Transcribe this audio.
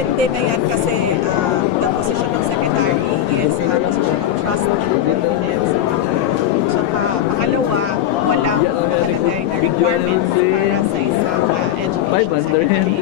depende na yan kasi the position ng secretary is position of trust. Saka pangalawa, walang nakalagay na requirements para sa isang education secretary.